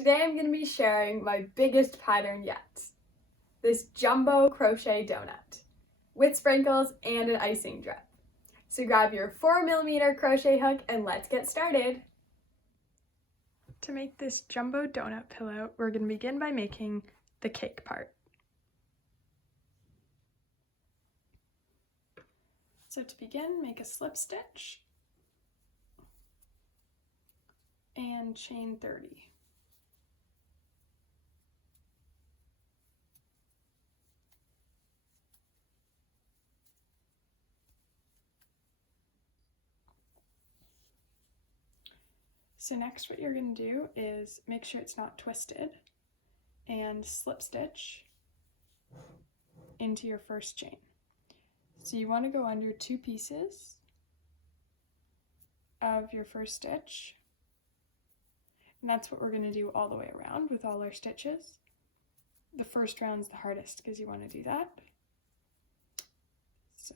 Today I'm going to be sharing my biggest pattern yet. This jumbo crochet donut with sprinkles and an icing drip. So grab your 4mm crochet hook and let's get started. To make this jumbo donut pillow, we're going to begin by making the cake part. So to begin, make a slip stitch and chain 30. So next what you're going to do is make sure it's not twisted and slip stitch into your first chain. So you want to go under 2 pieces of your first stitch, and that's what we're going to do all the way around with all our stitches. The first round's the hardest because you want to do that. So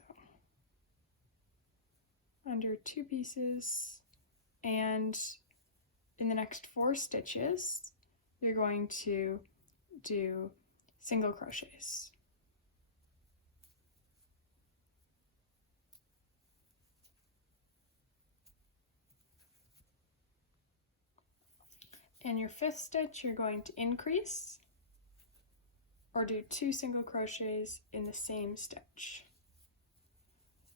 under 2 pieces, and in the next 4 stitches you're going to do single crochets. In your 5th stitch, you're going to increase or do 2 single crochets in the same stitch.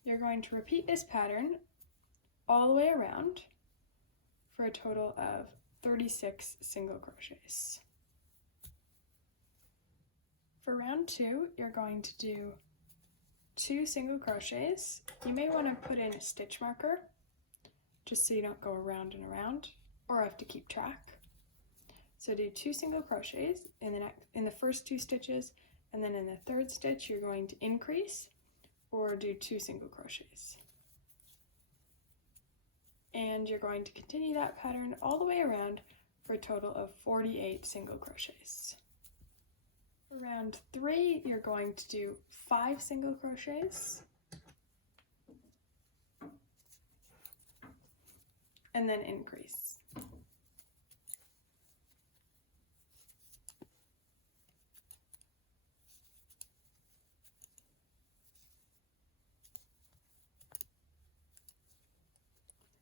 You're going to repeat this pattern all the way around for a total of 36 single crochets. For round 2, you're going to do 2 single crochets. You may want to put in a stitch marker just so you don't go around and around or have to keep track. So do 2 single crochets in the first 2 stitches, and then in the 3rd stitch you're going to increase or do 2 single crochets. And you're going to continue that pattern all the way around for a total of 48 single crochets. For round 3, you're going to do 5 single crochets and then increase.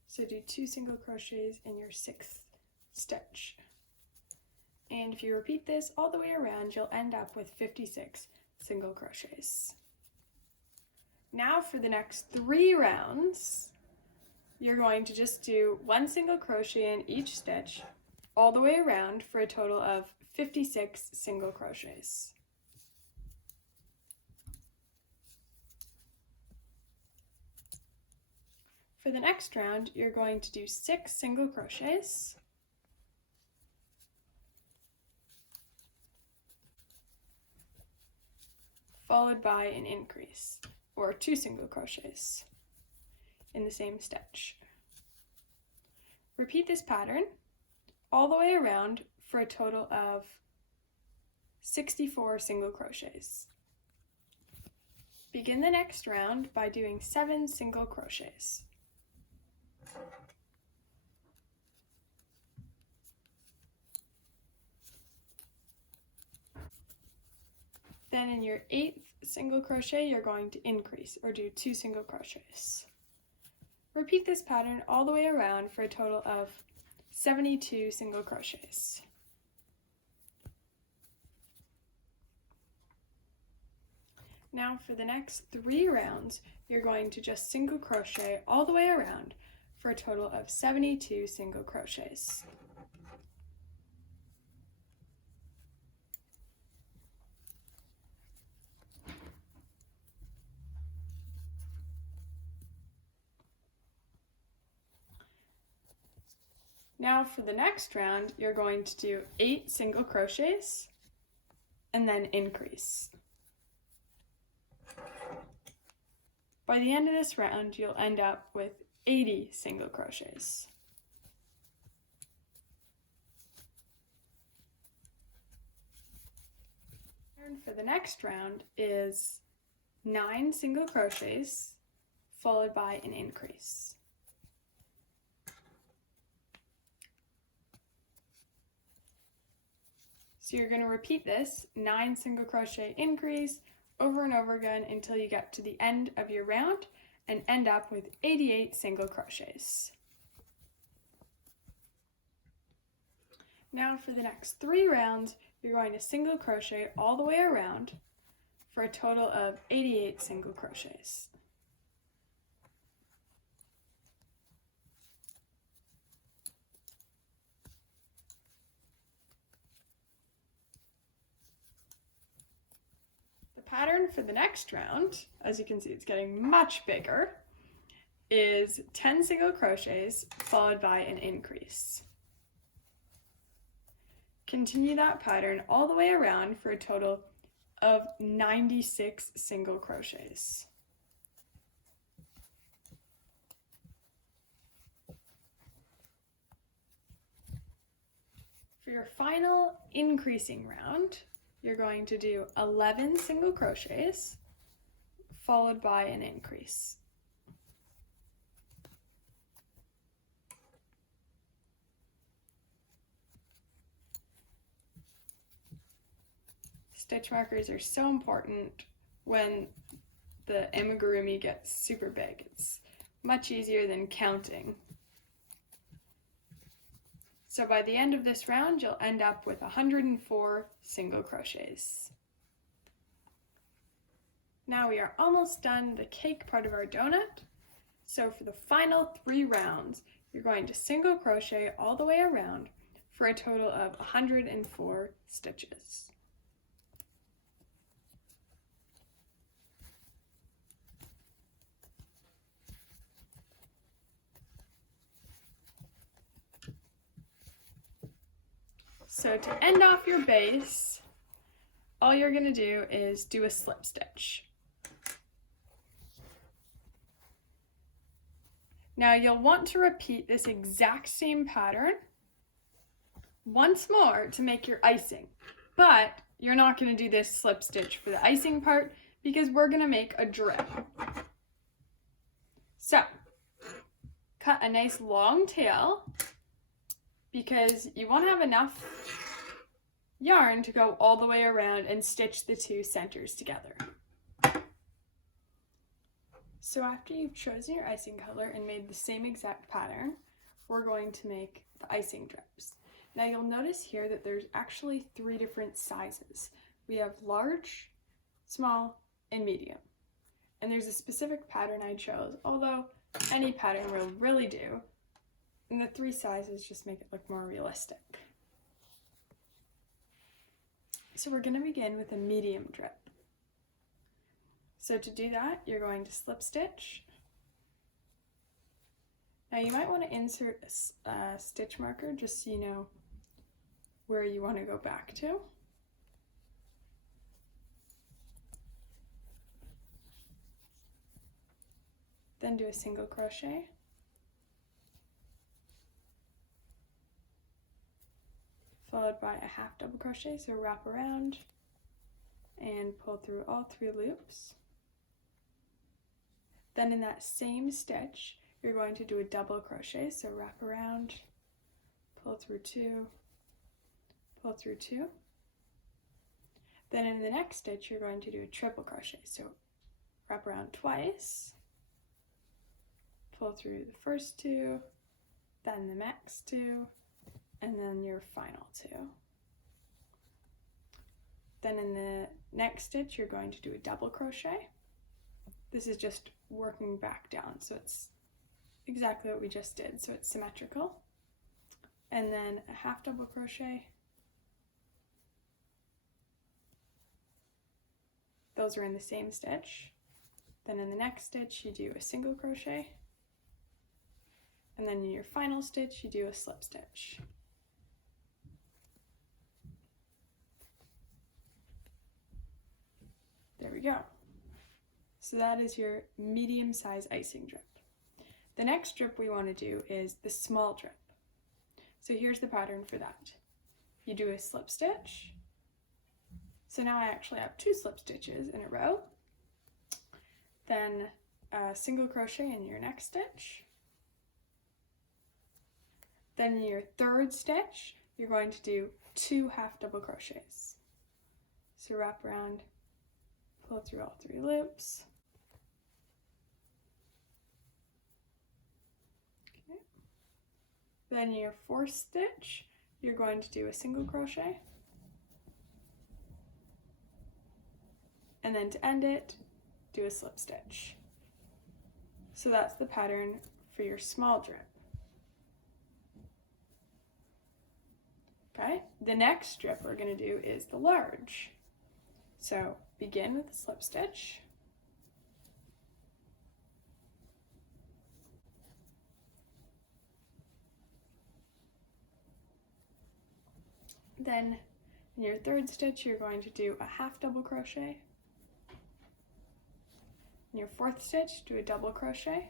So do 2 single crochets in your 6th stitch. And if you repeat this all the way around, you'll end up with 56 single crochets. Now for the next 3 rounds, you're going to just do 1 single crochet in each stitch all the way around for a total of 56 single crochets. For the next round, you're going to do 6 single crochets, followed by an increase, or 2 single crochets in the same stitch. Repeat this pattern all the way around for a total of 64 single crochets. Begin the next round by doing 7 single crochets. Then in your 8th single crochet, you're going to increase or do 2 single crochets. Repeat this pattern all the way around for a total of 72 single crochets. Now for the next 3 rounds, you're going to just single crochet all the way around for a total of 72 single crochets. Now for the next round, you're going to do 8 single crochets and then increase. By the end of this round, you'll end up with 80 single crochets. And for the next round is 9 single crochets followed by an increase. So you're going to repeat this 9 single crochet increase over and over again until you get to the end of your round and end up with 88 single crochets. Now for the next 3 rounds, you're going to single crochet all the way around for a total of 88 single crochets. The pattern for the next round, as you can see it's getting much bigger, is 10 single crochets followed by an increase. Continue that pattern all the way around for a total of 96 single crochets. For your final increasing round, you're going to do 11 single crochets followed by an increase. Stitch markers are so important when the amigurumi gets super big. It's much easier than counting. So by the end of this round, you'll end up with 104 single crochets. Now we are almost done the cake part of our donut. So for the final 3 rounds, you're going to single crochet all the way around for a total of 104 stitches. So to end off your base, all you're going to do is do a slip stitch. Now you'll want to repeat this exact same pattern once more to make your icing, but you're not going to do this slip stitch for the icing part because we're going to make a drip. So cut a nice long tail because you won't have enough yarn to go all the way around and stitch the 2 centers together. So after you've chosen your icing color and made the same exact pattern, we're going to make the icing drips. Now you'll notice here that there's actually 3 different sizes. We have large, small, and medium. And there's a specific pattern I chose, although any pattern will really do. And the 3 sizes just make it look more realistic. So we're going to begin with a medium drip. So to do that, you're going to slip stitch. Now you might want to insert a stitch marker just so you know where you want to go back to. Then do a single crochet. Followed by a half double crochet, so wrap around and pull through all 3 loops. Then in that same stitch, you're going to do a double crochet, so wrap around, pull through 2, pull through 2. Then in the next stitch, you're going to do a triple crochet, so wrap around twice, pull through the first 2, then the next 2, and then your final 2. Then in the next stitch, you're going to do a double crochet. This is just working back down, so it's exactly what we just did, so it's symmetrical. And then a half double crochet. Those are in the same stitch. Then in the next stitch, you do a single crochet. And then in your final stitch, you do a slip stitch. There we go. So that is your medium size icing drip. The next drip we want to do is the small drip. So here's the pattern for that. You do a slip stitch. So now I actually have 2 slip stitches in a row. Then a single crochet in your next stitch. Then in your 3rd stitch, you're going to do 2 half double crochets. So wrap around, pull through all 3 loops. Okay. Then your 4th stitch, you're going to do a single crochet. And then to end it, do a slip stitch. So that's the pattern for your small drip. Okay, the next strip we're going to do is the large. So begin with a slip stitch. Then in your 3rd stitch, you're going to do a half double crochet. In your 4th stitch, do a double crochet.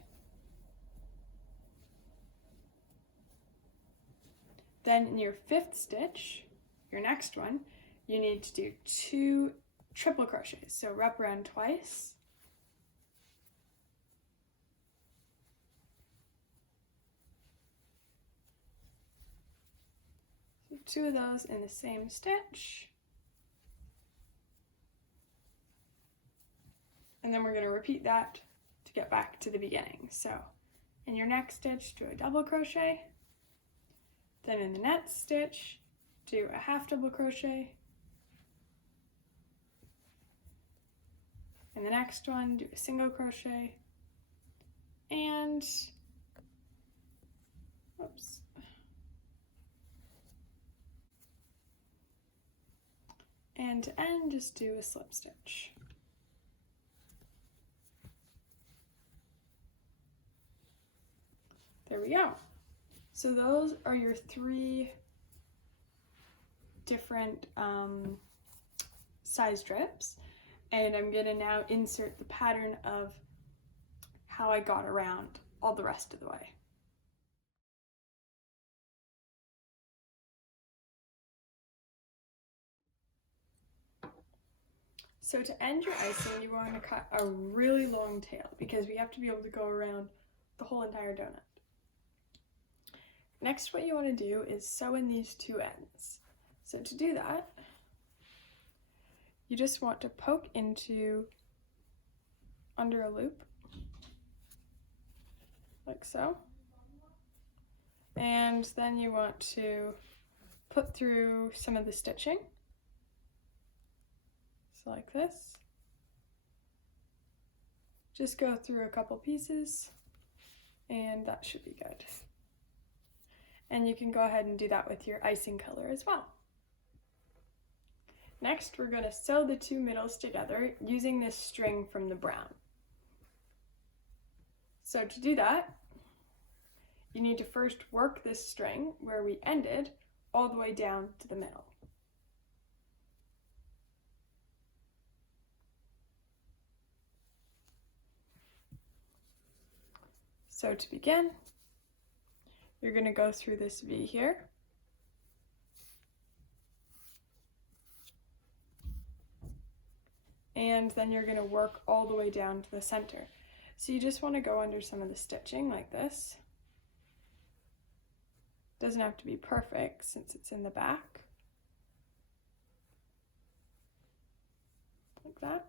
Then in your 5th stitch, your next one, you need to do 2 triple crochets. So wrap around twice. So 2 of those in the same stitch. And then we're going to repeat that to get back to the beginning. So in your next stitch, do a double crochet. Then in the next stitch, do a half double crochet. In the next one, do a single crochet. And, whoops. And to end, just do a slip stitch. There we go. So those are your 3 different size strips, and I'm gonna now insert the pattern of how I got around all the rest of the way. So to end your icing, you want to cut a really long tail because we have to be able to go around the whole entire donut. Next, what you want to do is sew in these 2 ends. So to do that, you just want to poke into under a loop, like so. And then you want to put through some of the stitching, so like this. Just go through a couple pieces, and that should be good. And you can go ahead and do that with your icing color as well. Next, we're going to sew the 2 middles together using this string from the brown. So to do that, you need to first work this string where we ended all the way down to the middle. So to begin, you're going to go through this V here. And then you're going to work all the way down to the center. So you just want to go under some of the stitching like this. Doesn't have to be perfect since it's in the back. Like that.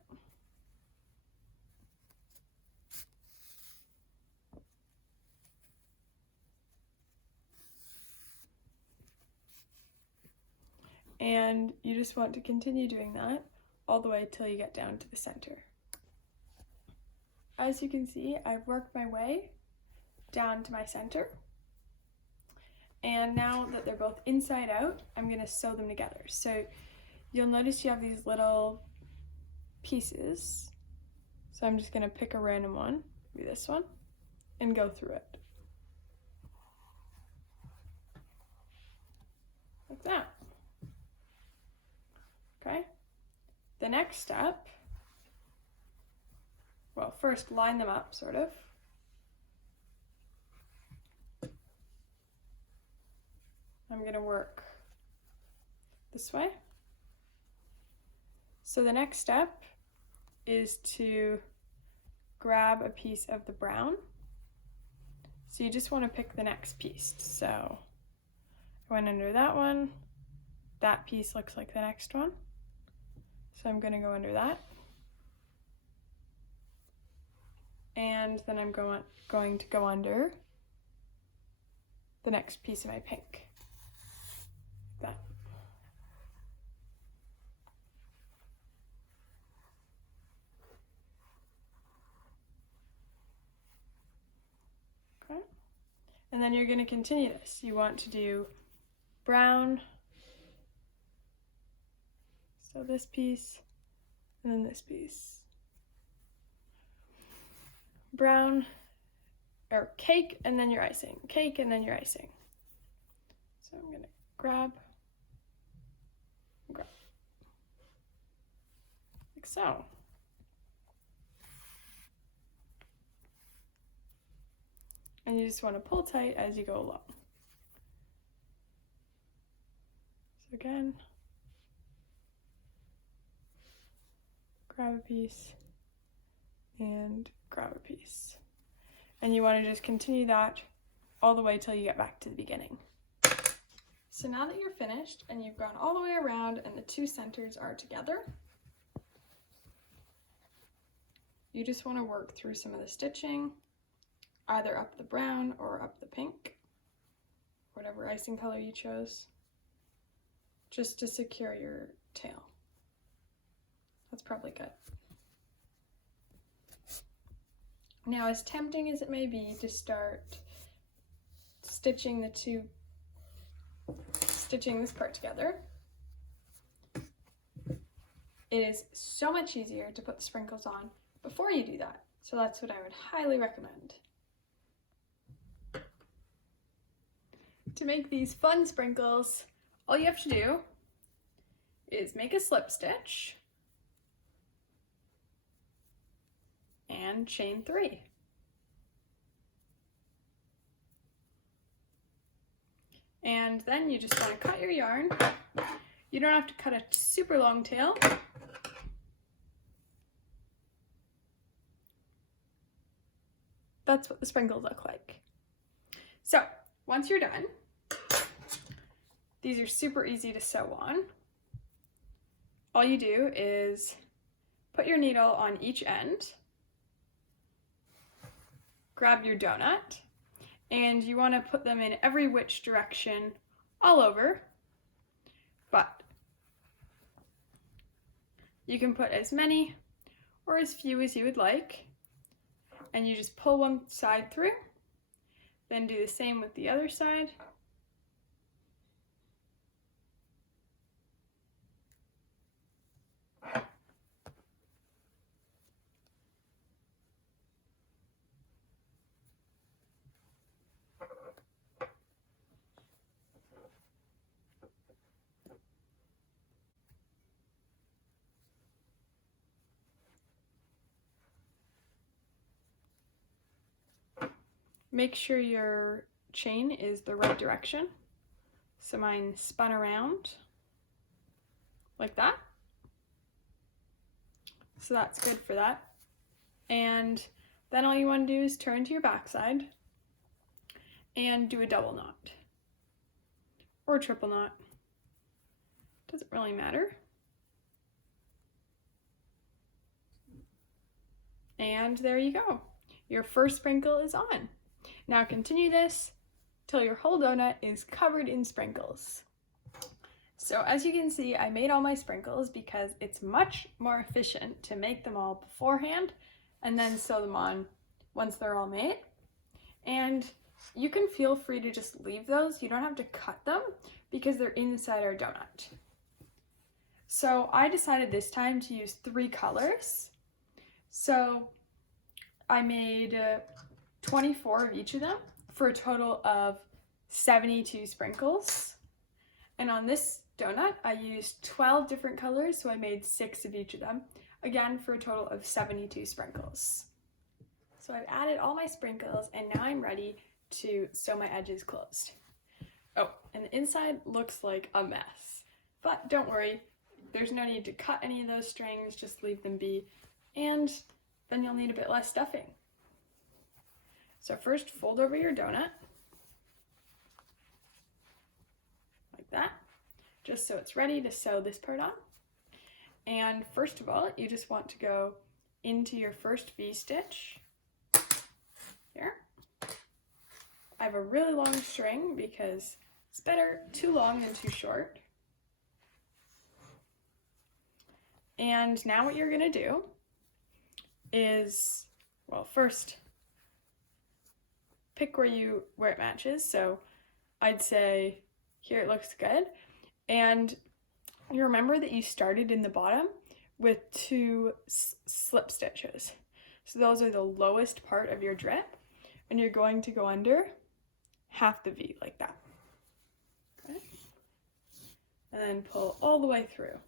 And you just want to continue doing that all the way till you get down to the center. As you can see, I've worked my way down to my center. And now that they're both inside out, I'm going to sew them together. So you'll notice you have these little pieces. So I'm just going to pick a random one, maybe this one, and go through it. Like that. Okay. The next step, well, first line them up, sort of. I'm going to work this way. So the next step is to grab a piece of the brown. So you just want to pick the next piece. So I went under that one. That piece looks like the next one. So I'm going to go under that. And then I'm going to go under the next piece of my pink. That. Okay. And then you're going to continue this. You want to do brown, so this piece, and then this piece. Brown, or cake, and then your icing. Cake, and then your icing. So I'm going to grab, like so. And you just want to pull tight as you go along. So again, grab a piece and grab a piece. And you want to just continue that all the way till you get back to the beginning. So now that you're finished and you've gone all the way around and the two centers are together, you just want to work through some of the stitching, either up the brown or up the pink, whatever icing color you chose, just to secure your tail. That's probably good. Now, as tempting as it may be to start stitching this part together, it is so much easier to put the sprinkles on before you do that. So that's what I would highly recommend. To make these fun sprinkles, all you have to do is make a slip stitch and chain 3. And then you just want to cut your yarn. You don't have to cut a super long tail. That's what the sprinkles look like. So once you're done, these are super easy to sew on. All you do is put your needle on each end, grab your donut, and you want to put them in every which direction all over, but you can put as many or as few as you would like, and you just pull one side through, then do the same with the other side. Make sure your chain is the right direction. So mine spun around like that. So that's good for that. And then all you want to do is turn to your backside and do a double knot or a triple knot. Doesn't really matter. And there you go. Your first sprinkle is on. Now continue this till your whole donut is covered in sprinkles. So as you can see, I made all my sprinkles because it's much more efficient to make them all beforehand and then sew them on once they're all made. And you can feel free to just leave those. You don't have to cut them because they're inside our donut. So I decided this time to use 3 colors. So I made 24 of each of them for a total of 72 sprinkles. And on this donut, I used 12 different colors, so I made 6 of each of them, again for a total of 72 sprinkles. So I've added all my sprinkles, and now I'm ready to sew my edges closed. Oh, and the inside looks like a mess, but don't worry, there's no need to cut any of those strings, just leave them be, and then you'll need a bit less stuffing. So first, fold over your donut. like that, just so it's ready to sew this part on. And first of all, you just want to go into your first V-stitch here. I have a really long string because it's better too long than too short. And now what you're gonna do is, well, first pick where it matches. So I'd say here it looks good. And you remember that you started in the bottom with 2 slip stitches. So those are the lowest part of your drip, and you're going to go under half the V like that. Okay. And then pull all the way through.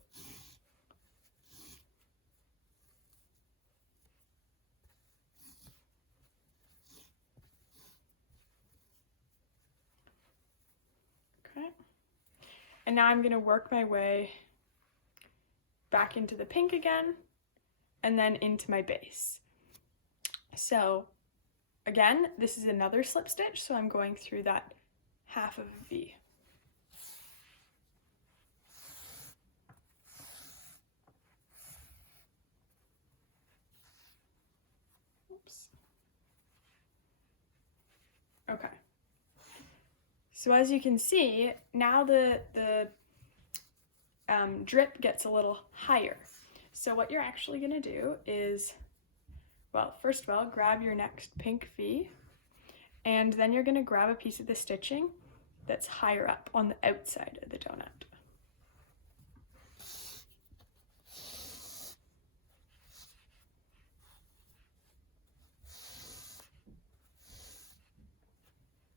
Okay. And now I'm going to work my way back into the pink again, and then into my base. So again, this is another slip stitch, so I'm going through that half of a V. Oops. Okay. So as you can see, now the drip gets a little higher. So what you're actually going to do is, well, first of all, grab your next pink V, and then you're going to grab a piece of the stitching that's higher up on the outside of the donut.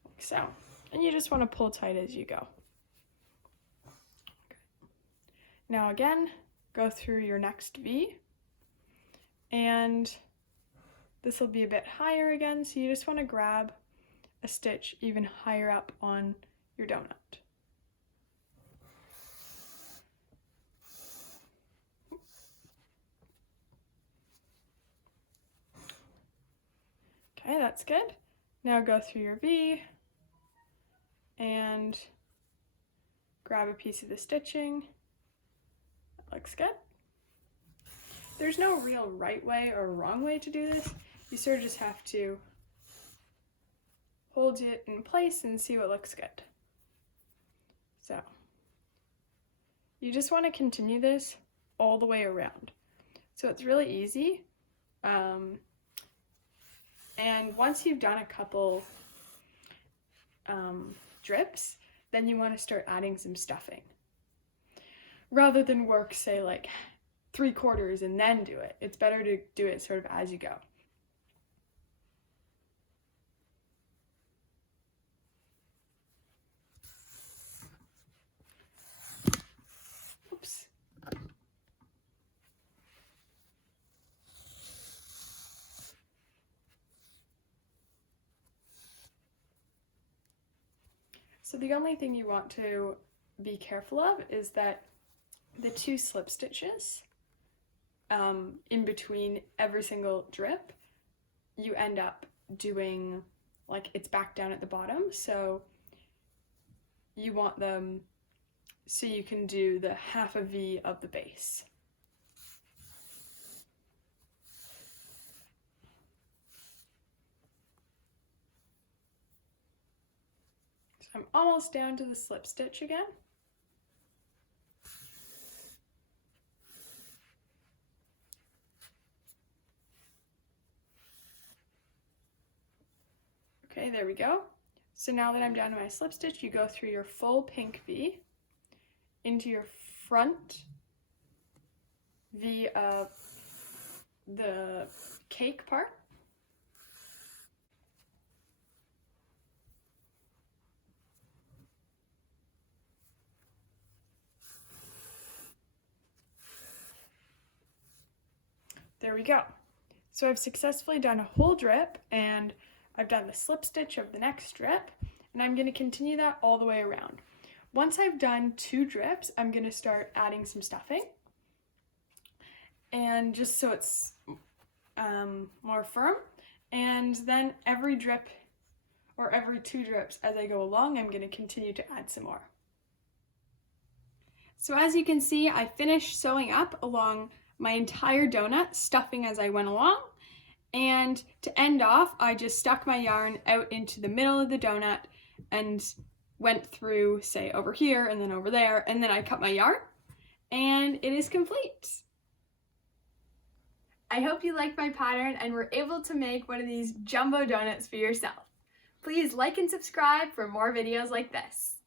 Like so. And you just want to pull tight as you go. Okay. Now again, go through your next V, and this will be a bit higher again, so you just want to grab a stitch even higher up on your donut. Okay, that's good. Now go through your V and grab a piece of the stitching. That looks good. There's no real right way or wrong way to do this. You sort of just have to hold it in place and see what looks good. So you just want to continue this all the way around. So it's really easy. And once you've done a couple drips, then you want to start adding some stuffing. Rather than work, say, like 3/4 and then do it. It's better to do it sort of as you go. Oops. So the only thing you want to be careful of is that the 2 slip stitches in between every single drip, you end up doing, like, it's back down at the bottom, so you want them so you can do the half a V of the base. So I'm almost down to the slip stitch again. Okay, there we go. So now that I'm down to my slip stitch, you go through your full pink V into your front V of the cake part. There we go. So I've successfully done a whole drip, and I've done the slip stitch of the next strip, and I'm going to continue that all the way around. Once I've done 2 drips, I'm going to start adding some stuffing, and just so it's more firm, and then every drip or every 2 drips as I go along, I'm going to continue to add some more. So as you can see, I finished sewing up along my entire donut, stuffing as I went along. And to end off, I just stuck my yarn out into the middle of the donut and went through, say, over here and then over there, and then I cut my yarn, and it is complete. I hope you liked my pattern and were able to make one of these jumbo donuts for yourself. Please like and subscribe for more videos like this.